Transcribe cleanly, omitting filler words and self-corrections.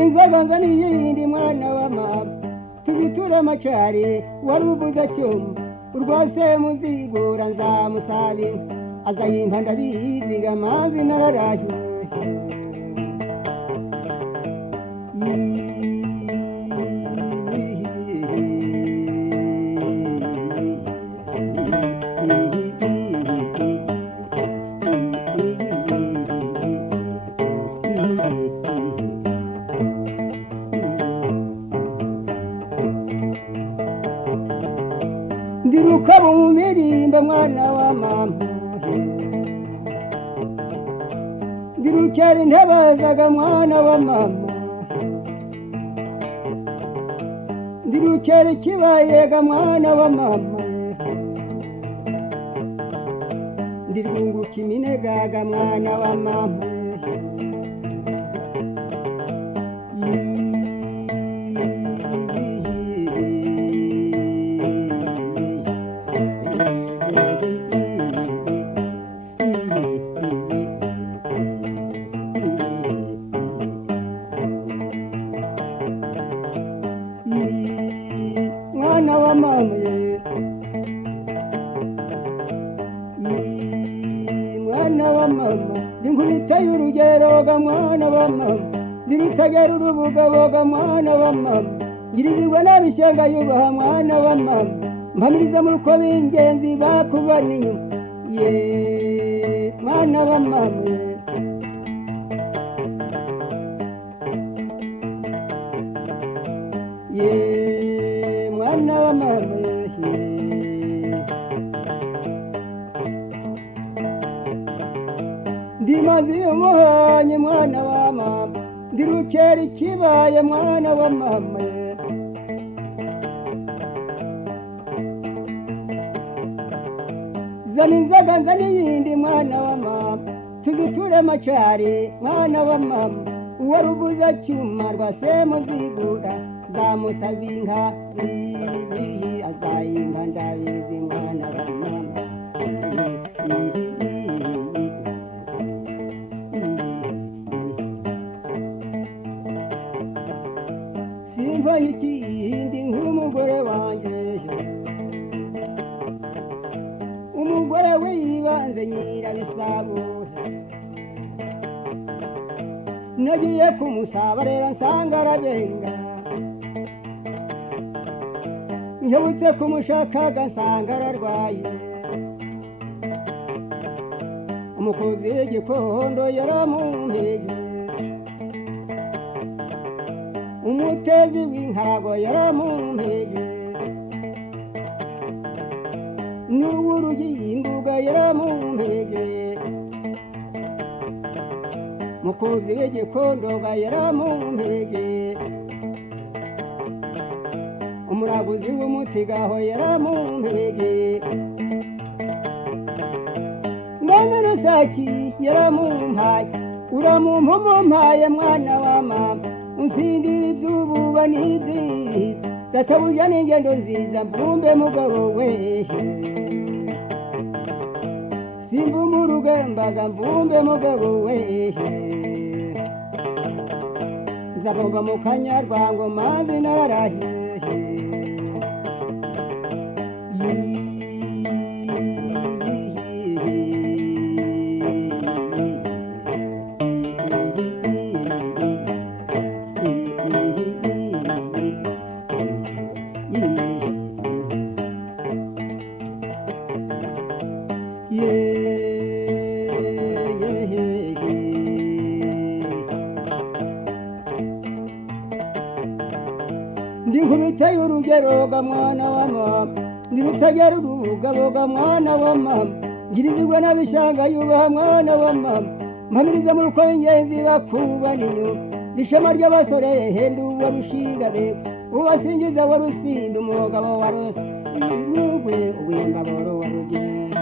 zana inzoga nzana iyindi mwana wa mama tubitura amacari warubuza cyuma urwose muzigura nzamusabe azayimpa ndabiziga amazi nararashyushye ndiruka mu mirimba mwana wa mama ndirukera intabazaga mwana wa mama ndirukera ikibayega mwana wa mama ndirunguka iminagaga mwana wa mama mwana wa mama mwana wa mama ndinkubita y'urugero ga mwana wa mama ndirutagera urubuga ga mwana wa mama ngirizirwa n'abishenga yubaha mwana wa mama mpamiriza mu ruko b'ingenzi bakubona inyuma mwana wa mama mwana wa mama ndimaze umuhonye mwana wa mama ndirukera ikibaye mwana wa mama zana inzoga nzana iyindi mwana wa mama tuziture amacari mwana wa mama uwarubuza cyuma rwase muzigura zamusaba inka azayimpa ndabizi mwana wa mama simva ikindi nk'umugore wanjye umugore wibanze nyirabisabura nagiye kumusaba rero nsanga arabenga nkebutse kumushakaga nsanga ararwaye umukozi w'igikondo yaramumpege umutezi w'inkarago yaramumpege n'uw'urugimbuga yaramumpege mukozi w'igikondoga yaramumpege umuraguzi w'umutigaho yaramumpege mwana rusaki yaramumpaye uramumpaye mwana wa mama unsindira iby'ububa n'ibyiza databuja n'ingendo nziza mbumbe mugabo wehe simba mu rugembaga mbumbe mugabo wehe nzabomba mu kanyarwango mazi nararahiye ndinkubita y'urugero ga mwana wa mama ndirutagera urugabo ga mwana wa mama ngirizirwa n'abishanga yubaha mwana wa mama mpamiriza mu ruko ingenzi bakubana inyuma ishema ry'abasore henda uwa rushinga be ubasingiza wa rusinda umugabo wa rose n'ugwe uw'ingaboro wa rugendo